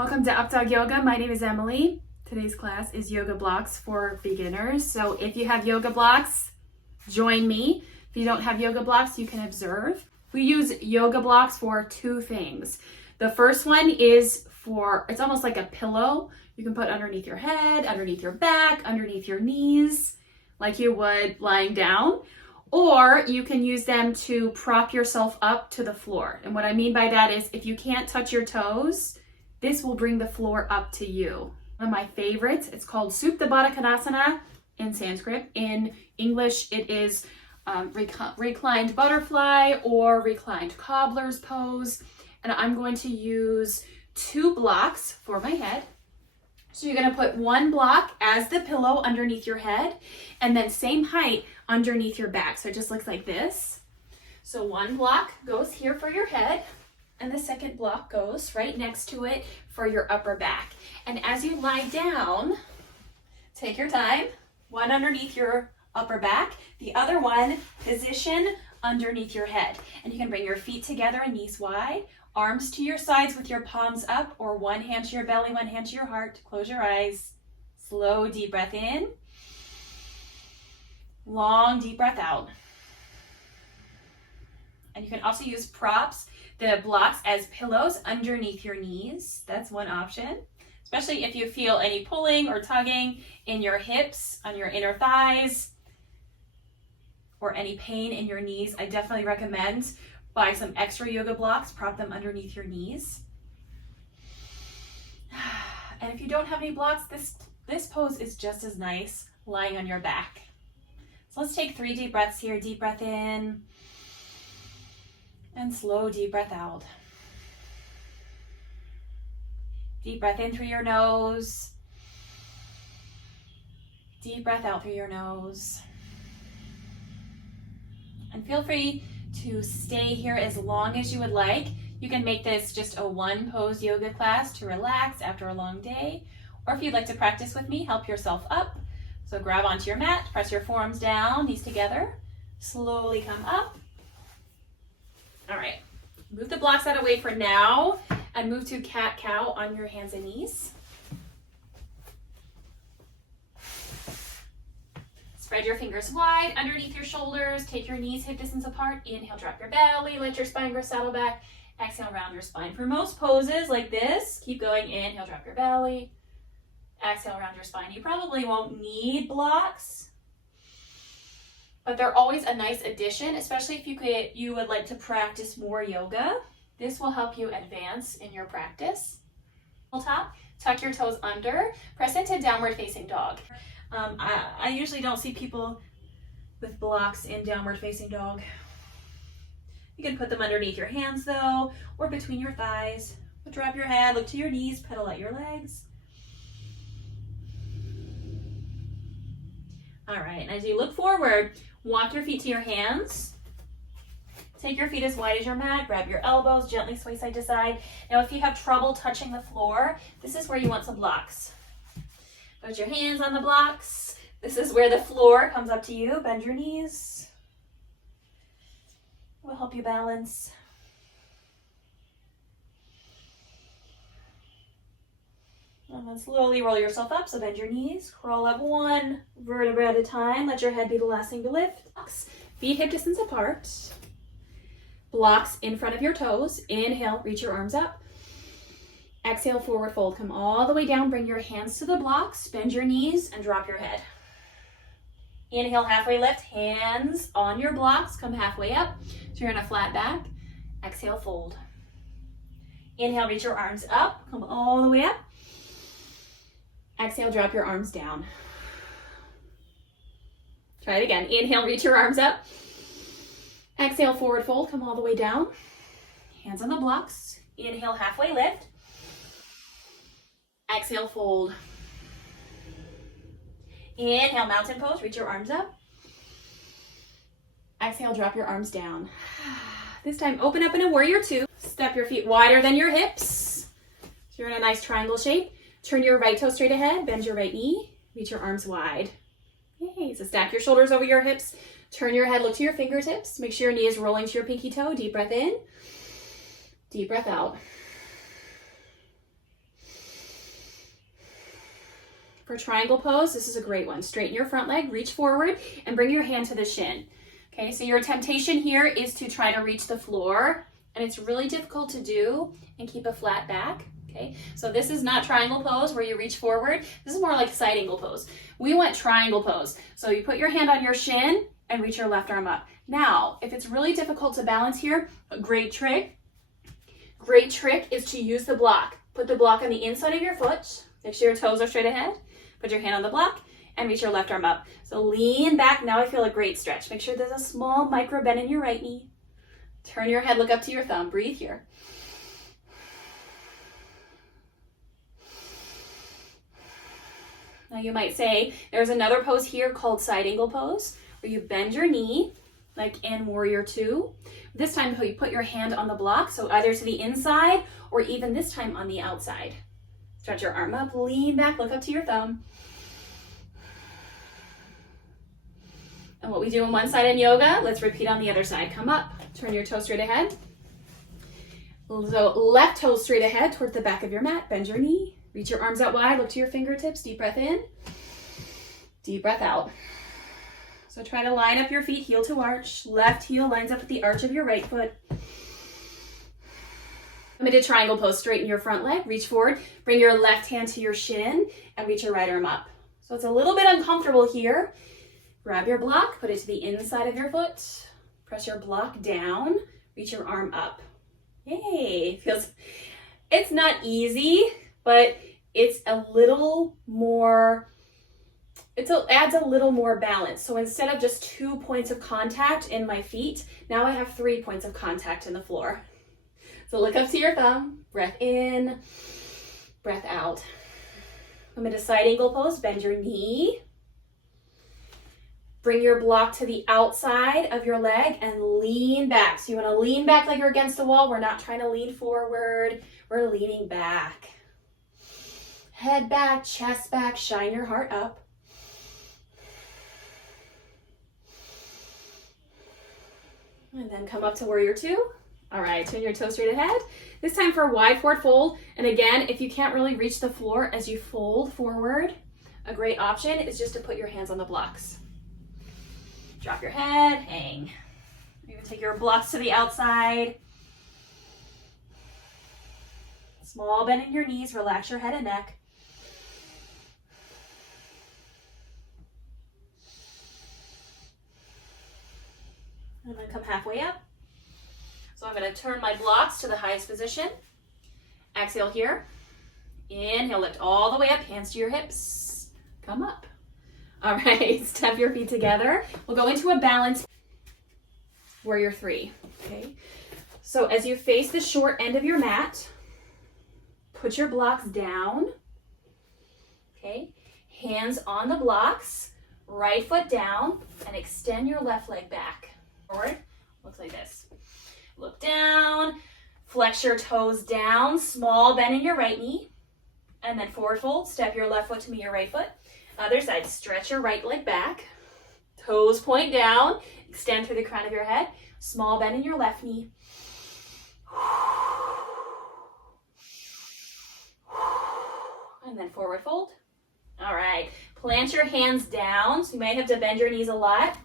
Welcome to Updawg-Yoga. My name is Emily. Today's class is yoga blocks for beginners. So if you have yoga blocks, join me. If you don't have yoga blocks, you can observe. We use yoga blocks for two things. The first one is it's almost like a pillow. You can put underneath your head, underneath your back, underneath your knees, like you would lying down. Or you can use them to prop yourself up to the floor. And what I mean by that is if you can't touch your toes, this will bring the floor up to you. One of my favorites, it's called Supta Baddha Konasana in Sanskrit. In English, it is Reclined Butterfly or Reclined Cobbler's Pose. And I'm going to use 2 blocks for my head. So you're going to put 1 block as the pillow underneath your head and then same height underneath your back. So it just looks like this. So 1 block goes here for your head and the second block goes right next to it for your upper back. And as you lie down, take your time, 1 underneath your upper back, the other one position underneath your head. And you can bring your feet together and knees wide, arms to your sides with your palms up, or 1 hand to your belly, 1 hand to your heart. Close your eyes. Slow, deep breath in. Long, deep breath out. And you can also use props, the blocks, as pillows underneath your knees. That's one option, especially if you feel any pulling or tugging in your hips, on your inner thighs, or any pain in your knees. I definitely recommend buy some extra yoga blocks, prop them underneath your knees. And if you don't have any blocks, this pose is just as nice lying on your back. So let's take 3 deep breaths here. Deep breath in and slow deep breath out. Deep breath in through your nose. Deep breath out through your nose. And feel free to stay here as long as you would like. You can make this just a 1 pose yoga class to relax after a long day. Or if you'd like to practice with me, help yourself up. So grab onto your mat, press your forearms down, knees together. Slowly come up. All right, move the blocks out of the way for now and move to cat-cow on your hands and knees. Spread your fingers wide underneath your shoulders. Take your knees hip distance apart. Inhale, drop your belly. Let your spine go saddle back. Exhale, round your spine. For most poses like this, keep going. Inhale, drop your belly. Exhale, round your spine. You probably won't need blocks, but they're always a nice addition, especially if you would like to practice more yoga. This will help you advance in your practice. Top, tuck your toes under. Press into downward facing dog. I usually don't see people with blocks in downward facing dog. You can put them underneath your hands though, or between your thighs. Drop your head, look to your knees, pedal out your legs. All right, and as you look forward, walk your feet to your hands. Take your feet as wide as your mat, grab your elbows, gently sway side to side. Now if you have trouble touching the floor, this is where you want some blocks. Put your hands on the blocks. This is where the floor comes up to you. Bend your knees. It will help you balance. And then slowly roll yourself up. So bend your knees. Crawl up 1 vertebra at a time. Let your head be the last thing to lift. Feet hip distance apart. Blocks in front of your toes. Inhale, reach your arms up. Exhale, forward fold. Come all the way down. Bring your hands to the blocks. Bend your knees and drop your head. Inhale, halfway lift. Hands on your blocks. Come halfway up. So you're in a flat back. Exhale, fold. Inhale, reach your arms up. Come all the way up. Exhale, drop your arms down. Try it again. Inhale, reach your arms up. Exhale, forward fold. Come all the way down. Hands on the blocks. Inhale, halfway lift. Exhale, fold. Inhale, mountain pose. Reach your arms up. Exhale, drop your arms down. This time, open up in a warrior 2. Step your feet wider than your hips. So you're in a nice triangle shape. Turn your right toe straight ahead. Bend your right knee. Reach your arms wide. Yay. So stack your shoulders over your hips. Turn your head, look to your fingertips. Make sure your knee is rolling to your pinky toe. Deep breath in. Deep breath out. For triangle pose, this is a great one. Straighten your front leg, reach forward, and bring your hand to the shin. Okay, so your temptation here is to try to reach the floor, and it's really difficult to do and keep a flat back. Okay, so this is not triangle pose where you reach forward. This is more like side angle pose. We want triangle pose. So you put your hand on your shin and reach your left arm up. Now, if it's really difficult to balance here, a great trick is to use the block. Put the block on the inside of your foot. Make sure your toes are straight ahead. Put your hand on the block and reach your left arm up. So lean back. Now I feel a great stretch. Make sure there's a small micro bend in your right knee. Turn your head, look up to your thumb. Breathe here. Now you might say, there's another pose here called side angle pose, where you bend your knee, like in Warrior 2. This time you put your hand on the block, so either to the inside or even this time on the outside. Stretch your arm up, lean back, look up to your thumb. And what we do on one side in yoga, let's repeat on the other side. Come up, turn your toe straight ahead. So left toe straight ahead towards the back of your mat, bend your knee. Reach your arms out wide, look to your fingertips, deep breath in, deep breath out. So try to line up your feet, heel to arch. Left heel lines up with the arch of your right foot. Limited triangle pose, straighten your front leg, reach forward, bring your left hand to your shin, and reach your right arm up. So it's a little bit uncomfortable here. Grab your block, put it to the inside of your foot, press your block down, reach your arm up. Yay, it's not easy, but it's a little more, adds a little more balance. So instead of just 2 points of contact in my feet, now I have 3 points of contact in the floor. So look up to your thumb, breath in, breath out. Come into side angle pose, bend your knee. Bring your block to the outside of your leg and lean back. So you want to lean back like you're against the wall. We're not trying to lean forward. We're leaning back. Head back, chest back, shine your heart up. And then come up to Warrior 2. All right, turn your toes straight ahead. This time for a wide forward fold. And again, if you can't really reach the floor as you fold forward, a great option is just to put your hands on the blocks. Drop your head, hang. You can take your blocks to the outside. Small bend in your knees, relax your head and neck. And then come halfway up. So I'm going to turn my blocks to the highest position. Exhale here. Inhale, lift all the way up, hands to your hips. Come up. All right, step your feet together. We'll go into a balance. Warrior 3, okay? So as you face the short end of your mat, put your blocks down, okay? Hands on the blocks, right foot down, and extend your left leg back. Forward, looks like this. Look down, flex your toes down, small bend in your right knee, and then forward fold, step your left foot to meet your right foot. Other side, stretch your right leg back, toes point down, extend through the crown of your head, small bend in your left knee. And then forward fold. All right, plant your hands down, so you might have to bend your knees a lot.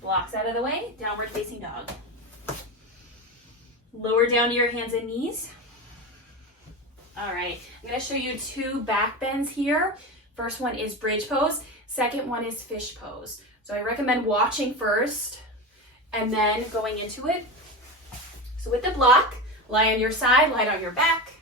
Blocks out of the way, downward facing dog. Lower down to your hands and knees. All right, I'm gonna show you 2 back bends here. First one is bridge pose. Second one is fish pose. So I recommend watching first and then going into it. So with the block, lie on your side, lie on your back.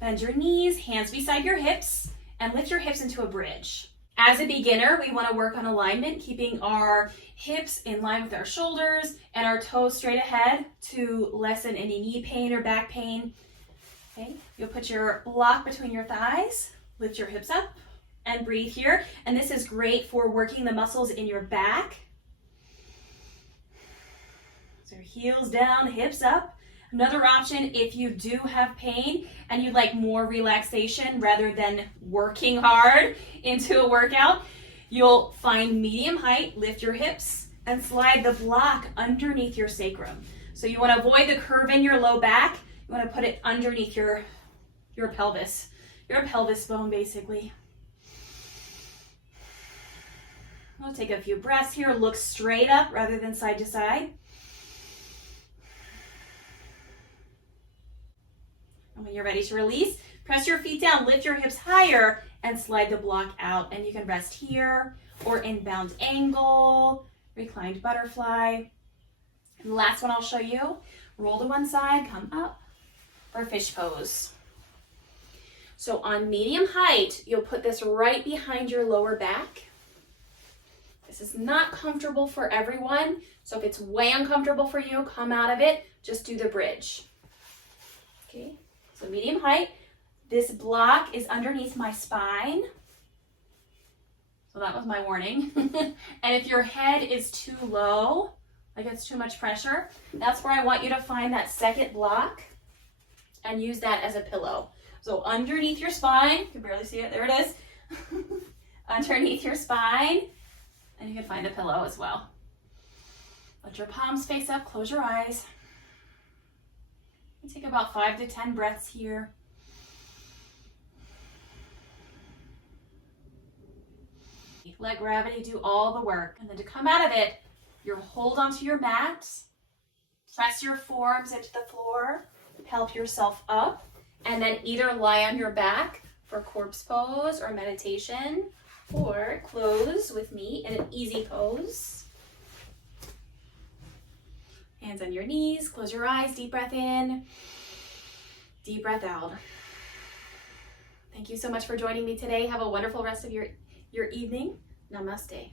Bend your knees, hands beside your hips, and lift your hips into a bridge. As a beginner, we want to work on alignment, keeping our hips in line with our shoulders and our toes straight ahead to lessen any knee pain or back pain. Okay, you'll put your block between your thighs, lift your hips up, and breathe here. And this is great for working the muscles in your back. So heels down, hips up. Another option, if you do have pain and you'd like more relaxation rather than working hard into a workout, you'll find medium height, lift your hips, and slide the block underneath your sacrum. So you want to avoid the curve in your low back. You want to put it underneath your your pelvis bone basically. We'll take a few breaths here. Look straight up rather than side to side. And when you're ready to release, press your feet down, lift your hips higher, and slide the block out. And you can rest here or in bound angle, reclined butterfly. And the last one I'll show you, roll to one side, come up, or fish pose. So on medium height, you'll put this right behind your lower back. This is not comfortable for everyone, so if it's way uncomfortable for you, come out of it. Just do the bridge. Okay, so medium height. This block is underneath my spine. So that was my warning. And if your head is too low, like it's too much pressure, that's where I want you to find that second block and use that as a pillow. So underneath your spine, you can barely see it, there it is. Underneath your spine. And you can find a pillow as well. Let your palms face up, close your eyes. You take about 5 to 10 breaths here. Let gravity do all the work. And then to come out of it, you hold onto your mat, press your forearms into the floor, help yourself up, and then either lie on your back for corpse pose or meditation, or close with me in an easy pose. Hands on your knees, close your eyes, deep breath in, deep breath out. Thank you so much for joining me today. Have a wonderful rest of your evening. Namaste.